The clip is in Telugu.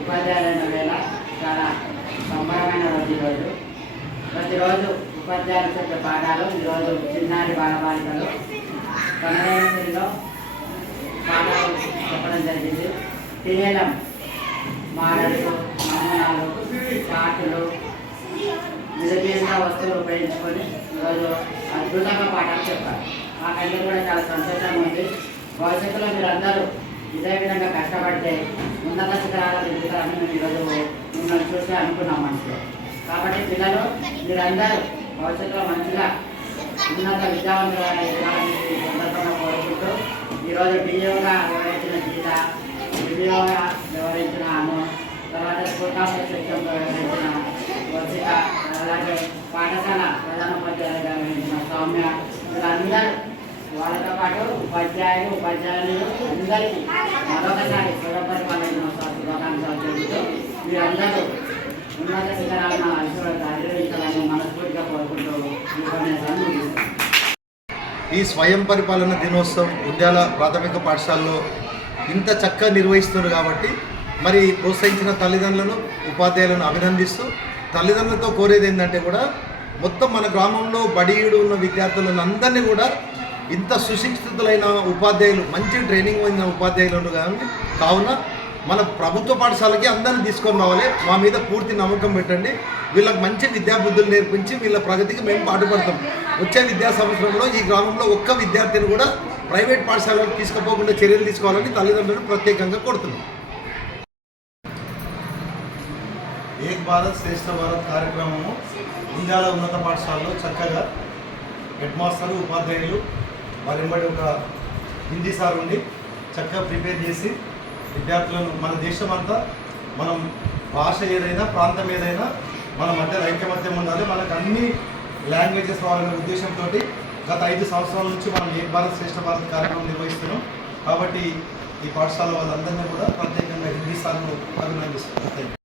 ఉపాధ్యాయులైన వేళ చాలా సంబరమైన రోజు. ప్రతిరోజు ఉపాధ్యాయులు చెప్పే పాఠాలు ఈరోజు చిన్నారి బాలబాలికలు కన్నడలో పాఠాలు చెప్పడం జరిగింది. తినేలం మాడలు, నమూనాలు, చాటులు, విధంగా వస్తువులు ఉపయోగించుకొని ఈరోజు అద్భుతంగా పాఠాలు చెప్పారు. మాకందరూ కూడా చాలా సంతోషంగా ఉంది. భవిష్యత్తులో మీరందరూ ఇదే విధంగా కష్టపడితే ఉన్నత శిఖరాలకు ఎదుగుతారని మేము ఈరోజు మిమ్మల్ని చూసి అనుకున్నాం మనసులో. కాబట్టి పిల్లలు మీరందరూ భవిష్యత్తులో మంచిగా ఉన్నత విద్యావంతులుగా ఎదగాలని సందర్భంగా కోరుకుంటూ ఈరోజు డిఓగా వివరించిన గీత, డిఓగా వివరించిన అను, తర్వాత స్కూల్ ఆఫ్ సెక్షన్లో వివరించిన వర్షిక, అలాగే పాఠశాల ప్రధానోపాధ్యాయులుగా వివరించిన సౌమ్య, వీళ్ళందరూ వాళ్ళతో పాటు ఉపాధ్యాయులు అందరికీ మరొకసారి స్వయంపరిపాలన దినోత్సవ శుభాకాంక్షలు చెబుతూ మీరందరూ ఉన్నత శిఖరాలను అధిరోహించాలని మనస్ఫూర్తిగా కోరుకుంటూ ఈ స్వయం పరిపాలన దినోత్సవం ఉద్యాల ప్రాథమిక పాఠశాలలో ఇంత చక్కగా నిర్వహిస్తున్నారు కాబట్టి మరి ప్రోత్సహించిన తల్లిదండ్రులను ఉపాధ్యాయులను అభినందిస్తూ తల్లిదండ్రులతో కోరేది ఏంటంటే కూడా మొత్తం మన గ్రామంలో బడియుడు ఉన్న విద్యార్థులను అందరినీ కూడా ఇంత సుశిక్షితులైన ఉపాధ్యాయులు, మంచి ట్రైనింగ్ పొందిన ఉపాధ్యాయులు కావున మన ప్రభుత్వ పాఠశాలకి అందరిని తీసుకొని రావాలి. మా మీద పూర్తి నమ్మకం పెట్టండి. వీళ్ళకి మంచి విద్యాబుద్ధులు నేర్పించి వీళ్ళ ప్రగతికి మేము పాటుపడతాం. వచ్చే విద్యా సంవత్సరంలో ఈ గ్రామంలో ఒక్క విద్యార్థిని కూడా ప్రైవేట్ పాఠశాలకు తీసుకుపోకుండా చర్యలు తీసుకోవాలని తల్లిదండ్రులు ప్రత్యేకంగా కోరుతున్నాం. ఏక్ భారత్ శ్రేష్ఠ భారత్ కార్యక్రమము ఇండియాల ఉన్నత పాఠశాలలో చక్కగా హెడ్ మాస్టరు, ఉపాధ్యాయులు వారింబడి ఒక హిందీ సార్ ఉండి చక్కగా ప్రిపేర్ చేసి విద్యార్థులను మన దేశం అంతా మనం భాష ఏదైనా ప్రాంతం ఏదైనా మన మధ్య ఐక్యమత్యం ఉండాలి, మనకు అన్ని లాంగ్వేజెస్ రావాలనే ఉద్దేశంతో గత 5 సంవత్సరాల నుంచి మనం ఏక్ భారత్ శ్రేష్ఠ భారత్ కార్యక్రమం నిర్వహిస్తున్నాం. కాబట్టి ఈ పాఠశాల వాళ్ళందరినీ కూడా ప్రత్యేకంగా హిందీ సార్ను అభినందిస్తున్నాం.